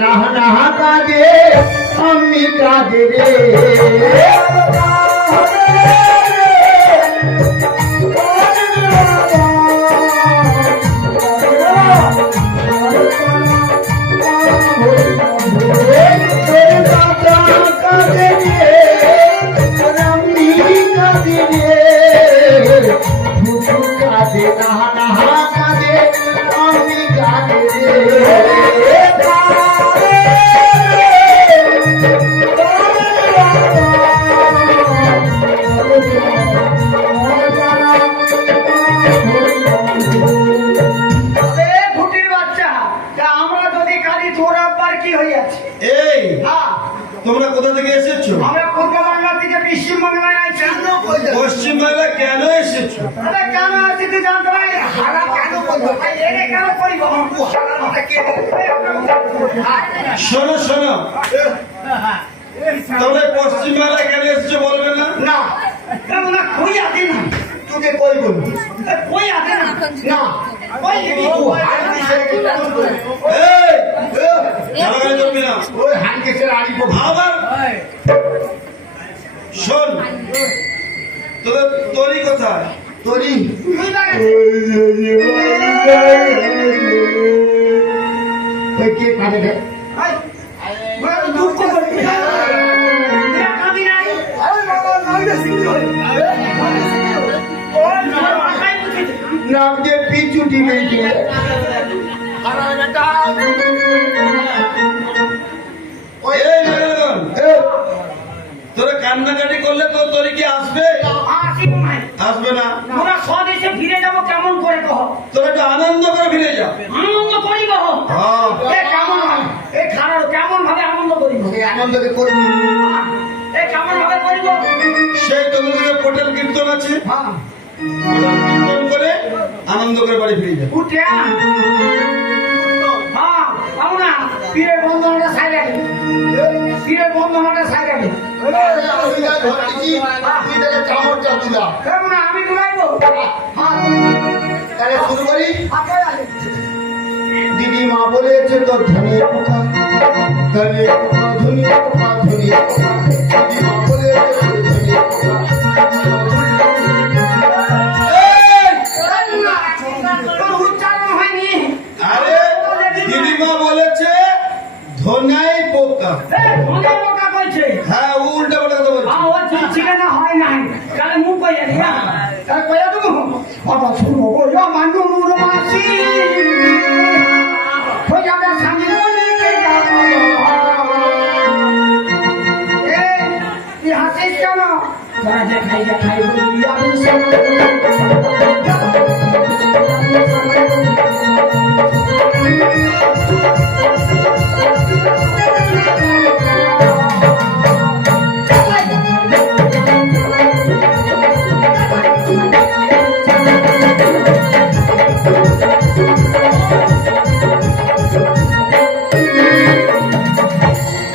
না না কাঁদে আমি কাঁদে রে তোমরা কোথা থেকে এসেছো? আমরা পূর্ব বাংলা থেকে পশ্চিম বাংলায় আইছি। পশ্চিম বাংলা কেন এসেছো? আরে কেন আছি তুই জানতে পারি? হারা কেন করবো? ভাই এরে কেন করবো? হারাটা কে? শোনো শোনো, তোমরা পশ্চিম বাংলা কেন এসেছো বলবে না? না কেমন না কই আতে না তোকে কই বলবো? কই আতে না না কই দিবি ও হাড়ি ছেড়ে এই জায়গা করবি না, ওই হাড়ি ছেড়ে আড়ি পো আবার শোন, তোদের তরি কোথায়? তোরি তুই লাগে কে কাটে রে ভাই বড় দুঃখ করে মেরা কামি নাই আরে বাবা নাইটা সিঙ্গি হই ওই মাথায় মুখে নাম যে পিছুটি মেয়েছে আরে বেটা ওই মেরুদন, তোরা কান্নাকাটি করলে তো তরি কি আসবে? আসিব নাই আসবে না। তোরা স্বদেশে ফিরে যাব কেমন করে কহ? তোরা একটু আনন্দ করে ফিরে যা। আনন্দ করিব হ্যাঁ, এ কেমন ভাবে এ খারাপ কেমন ভাবে আনন্দ করিব? এই আনন্দকে করবি এ কেমন ভাবে করিব? সেই তোমাদের পটেল কীর্তন আছে, হ্যাঁ পটেল কীর্তন করে আনন্দ করে বাড়ি ফিরে যা। উঠে হ্যাঁ আমরা পীরের বন্ধনটা সাইডে পীরের বন্ধনটা সাইডে চামড়টা তুলা কেমন আমি ঘুমাইব তাহলে শুরু করি। দিদি মা বলেছে তো ধনিয়া পোকা ধনিয়া পোকা ধনিয়া পোকা ধনিয়া পোকা দিদি মা বলেছে ধনিয়া পোকা উচ্চারণ হয়নি আরে দিদিমা বলেছে ধনাই পোকা। ধনিয়া পোকা কইছে হ্যাঁ, ও উল্টা পাল্টা কথা বলছে। ও চিকেনা হয় নাই তাহলে মুখ কইয়া দিয়া তাহলে কইয়া তুমি বাবা শুনো গো ইয়া মানু নুর মাসি কইয়া দা সাঙ্গি বলিতে যাবো এই হাসিস কেন তোরা যে খাই বলি আমি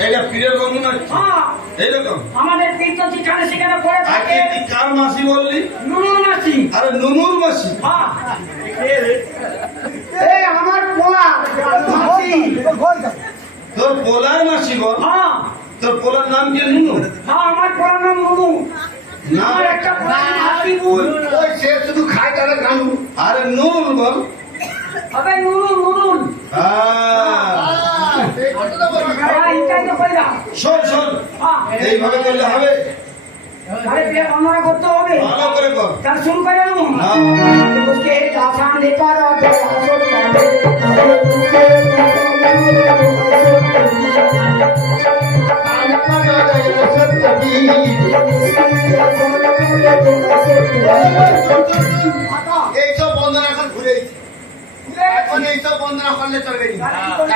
এটা পীরের বর্ণনা হ্যাঁ এইরকম। আমাদের তীর্থ যেখানে সেখানে পড়ে আজকে থাকে তুই কার মাসি বললি? নুনুর মাসি আরে নুনুর মাসি। হ্যাঁ এই আমার পোলা মাসি তোর পোলার মাসি বল। হ্যাঁ তোর পোলার নাম কি নুনু? হ্যাঁ আমার পোলার নাম নুনু না, আমার একটা পোলা হাসিবুল ওই সে শুধু খায় তাহলে কানু আরে নুরুল বল। আবে নুরুল নুরুল এটাই তো কইরা শোন শোন, হ্যাঁ এইভাবে করলে হবে? আরে বিয়ে বন্ধনা করতে হবে ভালো করে কর। তার শুরু করে দেবো হ্যাঁ। उसके आसान लेकर এইসব বন্ধন এখন ঘুরে এখন এইসব বন্ধনা করলে চলবে না।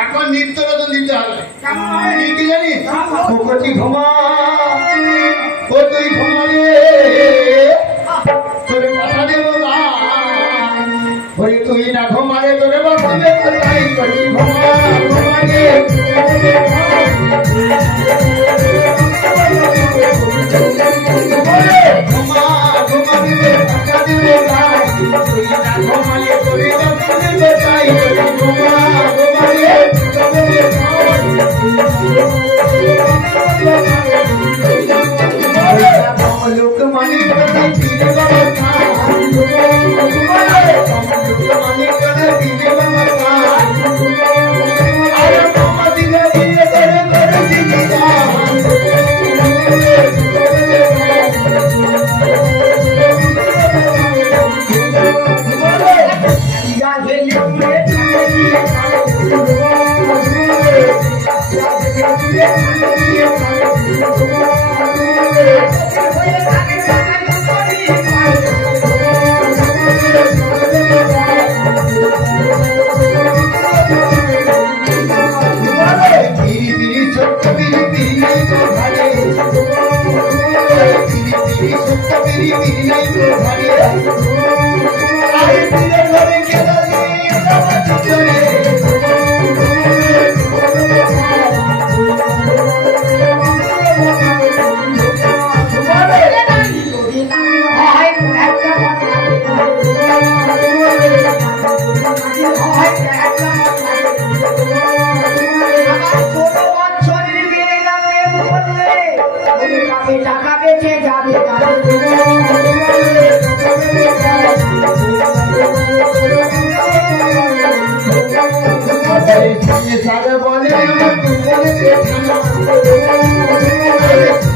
এখন নিত্য নতুন দিতে হবে। কি জানিস কচি ঘুমা ও তুই ঘুমালে তোর কথা দেবো না বলি তুই না ঘুমালে তোরে বাপাবে কোথায় কচি ঘুমা ঘুমালে ঘুমা ঘুমা দিবে টাকা দিবে না তুই না ঘুমালে তোরে বাপাবে কোথায় কচি ঘুমা ঘুমালে সারা বলে আমার কুকুরে ঠান্ডা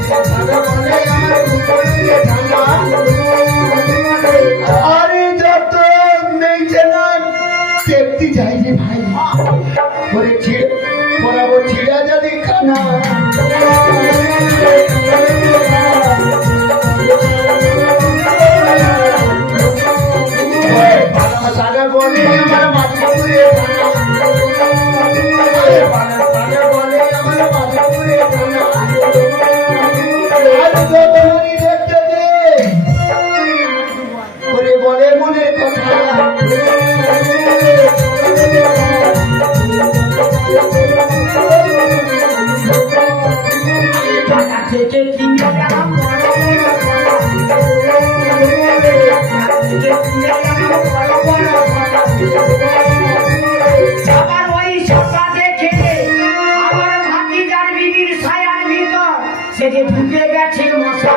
সারা বলে আমার কুকুরে ঠান্ডা আরে যত মেয়েছে না দেখতে যাই রে ভাই করে ছিড়ে পড়াবো ছিড়া যদি কানা সারা বলে আমার মাথা ঘুরে সারা বলে আমার মাথা ঘুরে দেখতে দে করে বলে মনে কথা থেকে কিনে গেলাম আবার ওই সকা দেখে আমার ভাতিজার বিবির ছায়ার ভিতর সে যে ঢুকে গেছে মশা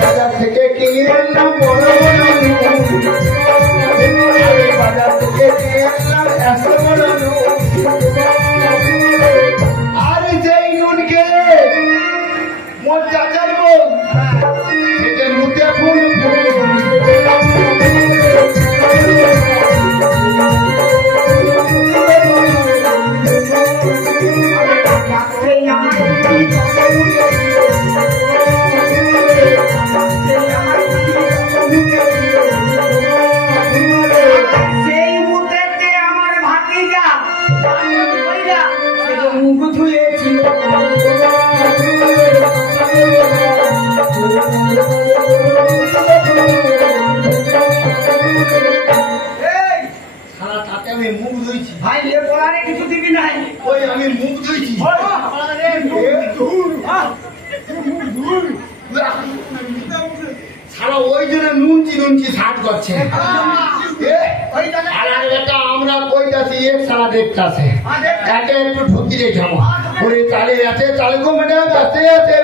বাজার থেকে কিনে আনলাম বড় বড় বাজার থেকে কিনে আনলাম এত বড় আর যেই নুনকে মোর চাচার বউ সেটা মুতে ফুল সেই মুহূর্তে আমার ভাতিজা মুখ ধুয়েছিল সারা তাতে আমি মুখ ধুইছি ভাই এ বলারে কিছু দিবি নাই ওই আমি মুখ ধুইছি সারা ওই জন্য নুনচি নুনচি সাট করছে আমরা কইতাছি এক সারা দেখতাছে একে একটু ঢুকি রে জমা ওরে চালে আছে চালে গো ম্যাডাম আছে আছে